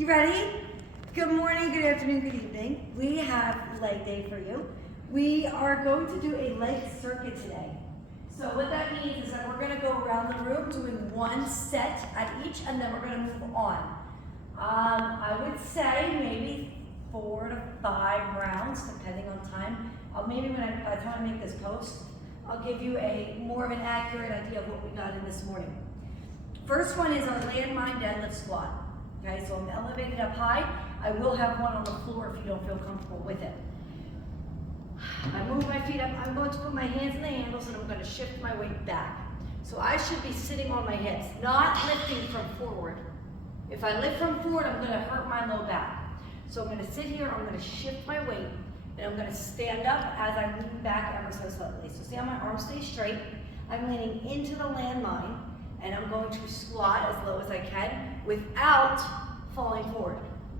You ready? Good morning, good afternoon, good evening. We have leg day for you. We are going to do a leg circuit today. So what that means is that we're going to go around the room doing one set at each, and then we're going to move on. I would say maybe 4 to 5 rounds, depending on time. Maybe by the time I make this post, I'll give you more of an accurate idea of what we got in this morning. First one is our landmine deadlift squat. Okay, so I'm elevated up high. I will have one on the floor if you don't feel comfortable with it. I move my feet up. I'm going to put my hands in the handles and I'm going to shift my weight back. So I should be sitting on my hips, not lifting from forward. If I lift from forward, I'm going to hurt my low back. So I'm going to sit here, I'm going to shift my weight, and I'm going to stand up as I lean back ever so slightly. So see how my arms stay straight? I'm leaning into the landmine, and I'm going to squat as low as I can without falling forward.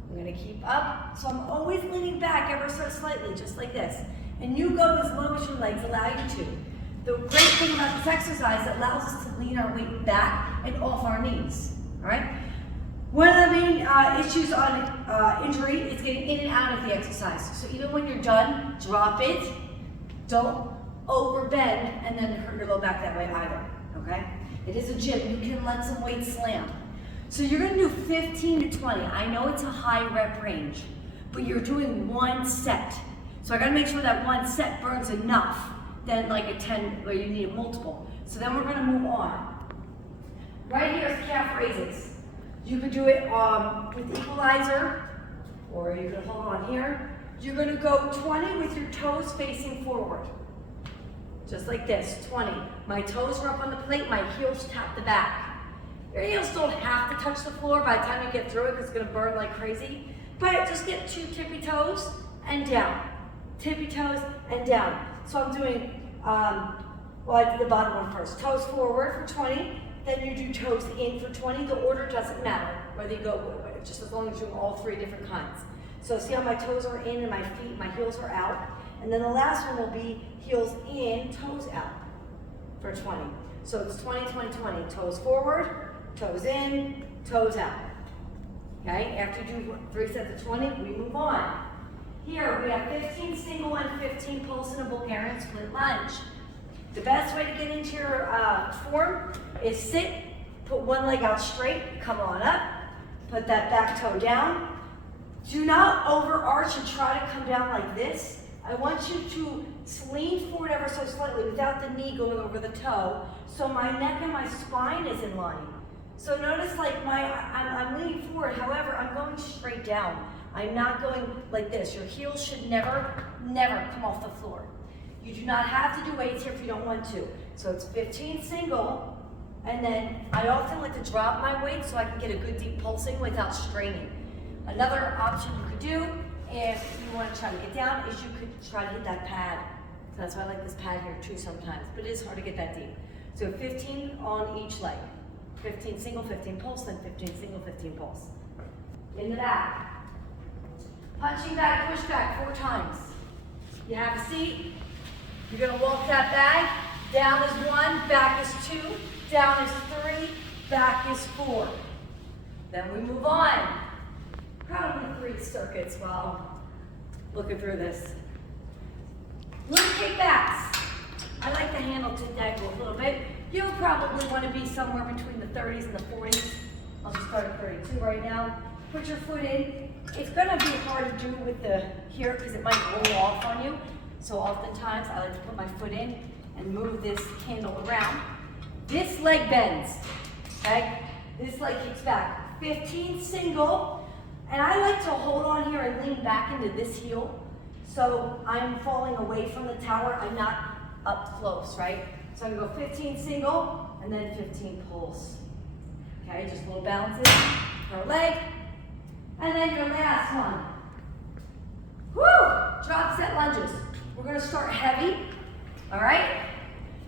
I'm going to keep up, so I'm always leaning back ever so slightly, just like this. And you go as low as your legs allow you to. The great thing about this exercise, it allows us to lean our weight back and off our knees, all right? One of the main issues on injury is getting in and out of the exercise. So even when you're done, drop it. Don't overbend and then hurt your low back that way either, okay? It is a gym, you can let some weight slam. So you're gonna do 15 to 20. I know it's a high rep range, but you're doing one set. So I gotta make sure that one set burns enough, then like a 10 where you need a multiple. So then we're gonna move on. Right here is calf raises. You could do it with equalizer, or you could hold on here. You're gonna go 20 with your toes facing forward. Just like this, 20. My toes are up on the plate, my heels tap the back. Your heels don't have to touch the floor by the time you get through it because it's gonna burn like crazy. But just get 2 tippy toes and down. Tippy toes and down. So I'm doing, I did the bottom one first. Toes forward for 20, then you do toes in for 20. The order doesn't matter whether you go, just as long as you're doing all 3 different kinds. So see how my toes are in and my heels are out. And then the last one will be heels in, toes out for 20. So it's 20, 20, 20. Toes forward, toes in, toes out. Okay, after you do 3 sets of 20, we move on. Here we have 15 single and 15 pulse in a Bulgarian split lunge. The best way to get into your form is sit, put one leg out straight, come on up, put that back toe down. Do not overarch and try to come down like this. I want you to lean forward ever so slightly without the knee going over the toe, so my neck and my spine is in line. So notice like I'm leaning forward, however, I'm going straight down. I'm not going like this. Your heels should never come off the floor. You do not have to do weights here if you don't want to. So it's 15 single, and then I often like to drop my weight so I can get a good deep pulsing without straining. Another option you could do if you want to try to get down is you could try to hit that pad. So that's why I like this pad here too sometimes, but it is hard to get that deep. So 15 on each leg. 15 single, 15 pulse, then 15 single, 15 pulse. In the back. Punching back, push back 4 times. You have a seat. You're gonna walk that bag. Down is 1, back is 2, down is 3, back is 4. Then we move on. Probably 3 circuits while looking through this. Little kickbacks. I like to handle to the ankle a little bit. You'll probably want to be somewhere between the 30s and the 40s. I'll just start at 32 right now. Put your foot in. It's gonna be hard to do with the here because it might roll off on you. So oftentimes I like to put my foot in and move this handle around. This leg bends, okay? This leg kicks back. 15 single, and I like to hold on here and lean back into this heel. So I'm falling away from the tower, I'm not up close, right? So I'm gonna go 15 single, and then 15 pulse. Okay, just a little bounces per leg. And then your last one. Woo! Drop set lunges. We're gonna start heavy, all right?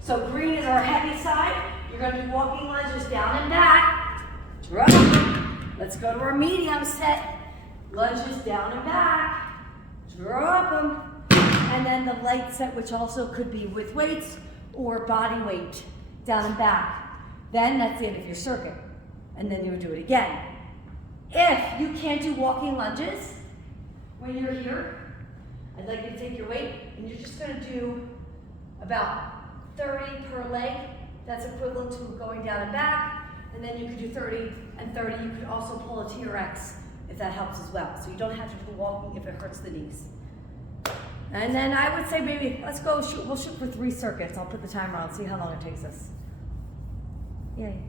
So green is our heavy side. You're gonna do walking lunges down and back. Drop. Let's go to our medium set. Lunges down and back. Drop them. And then the light set, which also could be with weights or body weight, down and back. Then that's the end of your circuit. And then you would do it again. If you can't do walking lunges, when you're here, I'd like you to take your weight and you're just gonna do about 30 per leg. That's equivalent to going down and back. And then you could do 30 and 30. You could also pull a TRX if that helps as well. So you don't have to do walking if it hurts the knees. And then I would say maybe, let's go shoot, we'll shoot for 3 circuits. I'll put the timer on, see how long it takes us. Yay.